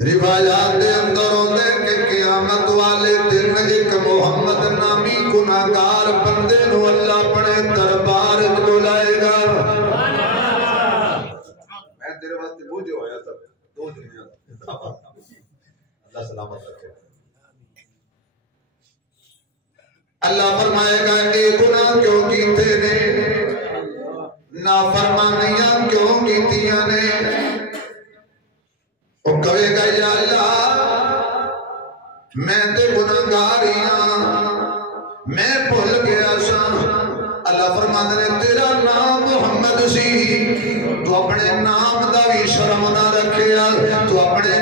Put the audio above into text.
روایات دے اندر ہوندے کہ قیامت والے دن ایک محمد نامی گناہگار بندے نو اللہ اپنے دربار وچ بلائے گا. میں تیرے واسطے بوجھے ہویا سب دو دنیا اللہ سلامت رکھے. اللہ فرمائے گا اے گناہ کیوں کیتے نے, نافرمانیاں کیوں کیتیاں نے. وہ کہے گا یا اللہ میں تے گناہگار ہاں, میں بھول گیا سا. اللہ فرماندے نے تیرا نام محمد سی, تو اپنے نام دا بھی شرم نہ رکھیا, تو اپنے